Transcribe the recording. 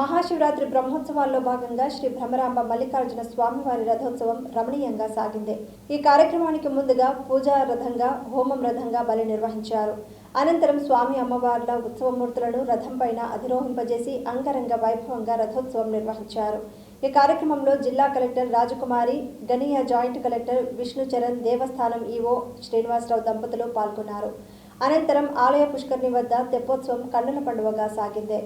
మహాశివరాత్రి బ్రహ్మోత్సవాల్లో భాగంగా శ్రీ భ్రమరాంబ మల్లికార్జున స్వామివారి రథోత్సవం రమణీయంగా సాగింది. ఈ కార్యక్రమానికి ముందుగా పూజా రథంగా, హోమం రథంగా బలి నిర్వహించారు. అనంతరం స్వామి అమ్మవార్ల ఉత్సవమూర్తులను రథంపైన అధిరోహింపజేసి అంగరంగ వైభవంగా రథోత్సవం నిర్వహించారు. ఈ కార్యక్రమంలో జిల్లా కలెక్టర్ రాజకుమారి, గనియా జాయింట్ కలెక్టర్ విష్ణుచరణ్, దేవస్థానం ఈవో శ్రీనివాసరావు దంపతులు పాల్గొన్నారు. అనంతరం ఆలయ పుష్కరిణి వద్ద తెప్పోత్సవం కన్నుల పండువగా సాగింది.